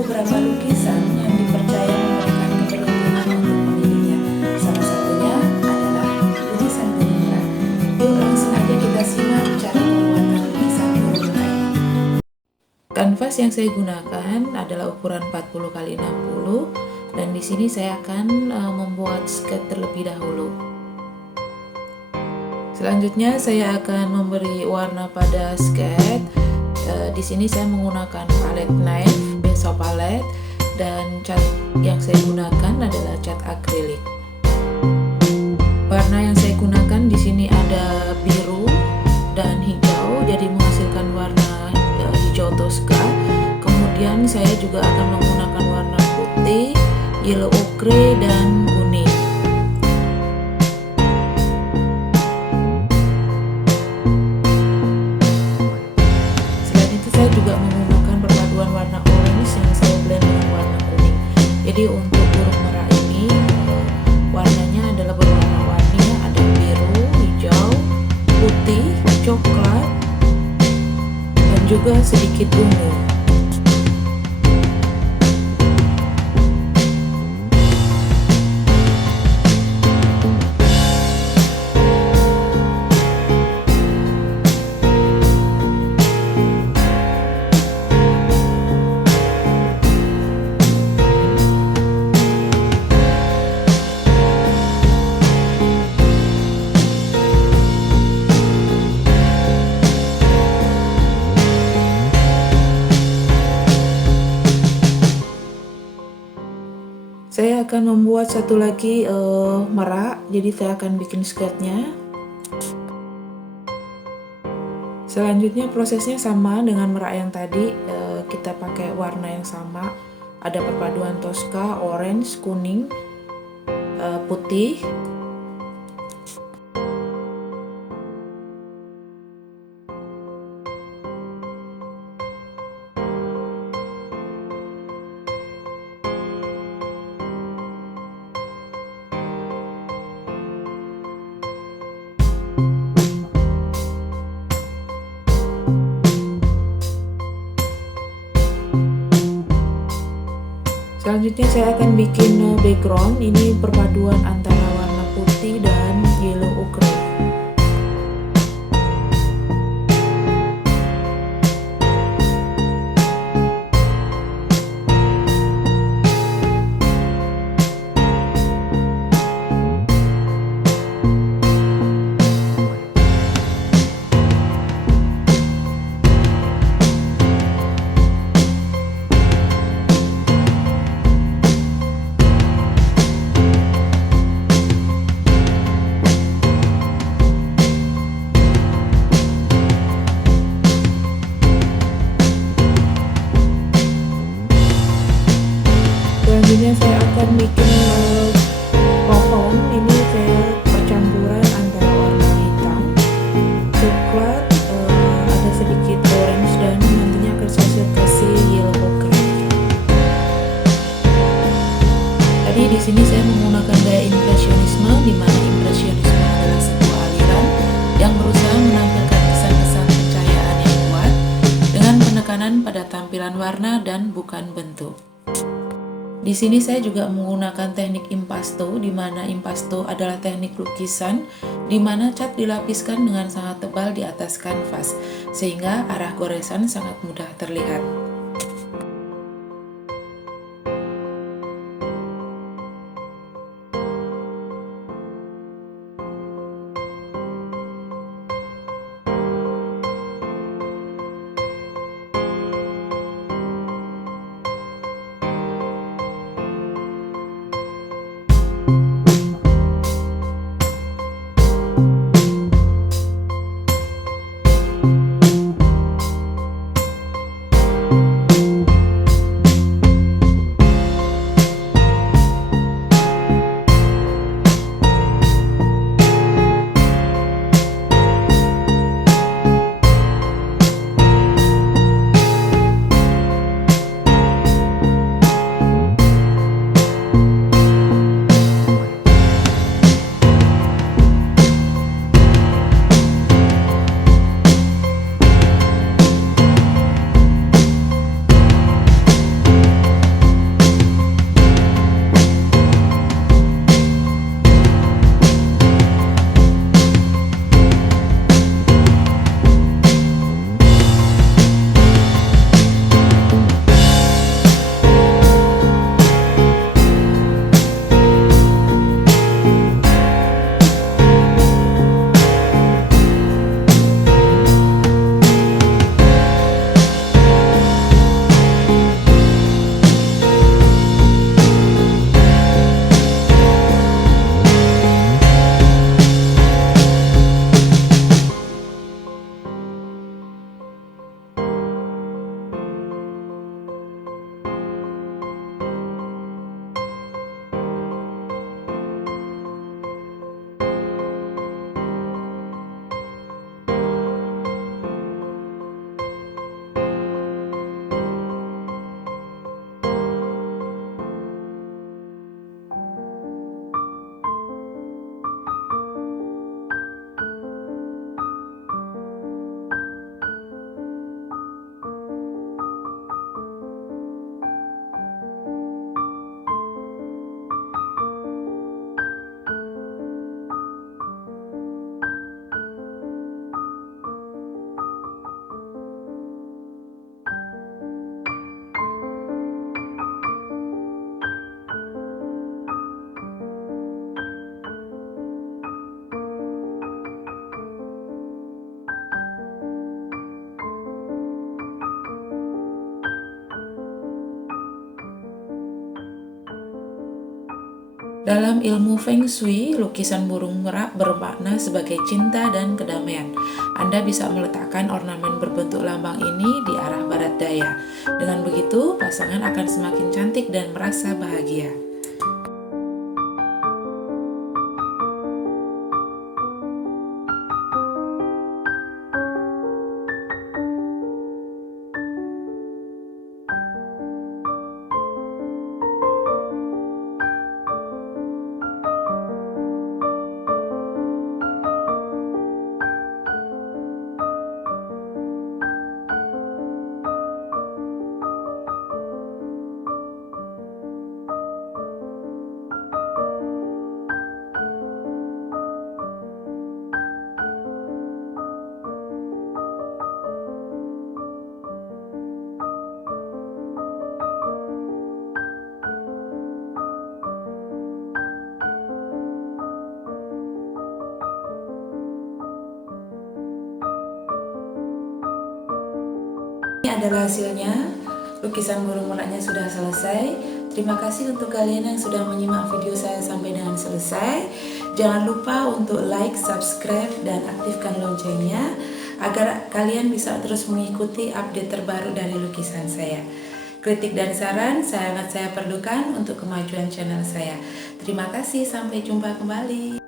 beberapa lukisan yang dipercaya memberikan keberuntungan untuk pemiliknya. Salah satunya adalah lukisan burung merak. Yuk langsung aja kita simak cara pembuatan lukisan burung merak ini. Kanvas yang saya gunakan adalah ukuran 40 x 60 dan di sini saya akan membuat skirt terlebih dahulu. Selanjutnya saya akan memberi warna pada skirt. Di sini saya menggunakan palette knife, Bezo palette, dan cat yang saya gunakan adalah cat akrilik. Warna yang saya gunakan di sini ada biru dan hijau, jadi menghasilkan warna hijau Tosca. Kemudian saya juga akan menggunakan warna putih, yellow ochre, dan kuning. Saya juga menggunakan perpaduan warna orange yang saya blend dengan warna kuning. Jadi untuk burung merak ini warnanya adalah berwarna-warni, ada biru, hijau, putih, coklat, dan juga sedikit ungu. Saya akan membuat satu lagi merak, jadi saya akan bikin skirtnya. Selanjutnya prosesnya sama dengan merak yang tadi, kita pakai warna yang sama, ada perpaduan Tosca, orange, kuning, putih. Selanjutnya saya akan bikin background, ini perpaduan antara warna putih dan yellow ochre. Selanjutnya saya akan bikin pohon, ini saya percampuran antara warna hitam, coklat, ada sedikit orange, dan nantinya akan saya kasih yellow ochre. Tadi di sini saya menggunakan gaya impresionisme, di mana impresionisme adalah sebuah aliran yang berusaha menampilkan kesan-kesan pencahayaan yang kuat dengan penekanan pada tampilan warna dan bukan bentuk. Di sini saya juga menggunakan teknik impasto, di mana impasto adalah teknik lukisan di mana cat dilapiskan dengan sangat tebal di atas kanvas sehingga arah goresan sangat mudah terlihat. Dalam ilmu Feng Shui, lukisan burung merak bermakna sebagai cinta dan kedamaian. Anda bisa meletakkan ornamen berbentuk lambang ini di arah barat daya. Dengan begitu, pasangan akan semakin cantik dan merasa bahagia. Ini adalah hasilnya. Lukisan burung meraknya sudah selesai. Terima kasih untuk kalian yang sudah menyimak video saya sampai dengan selesai. Jangan lupa untuk like, subscribe, dan aktifkan loncengnya agar kalian bisa terus mengikuti update terbaru dari lukisan saya. Kritik dan saran sangat saya perlukan untuk kemajuan channel saya. Terima kasih, sampai jumpa kembali.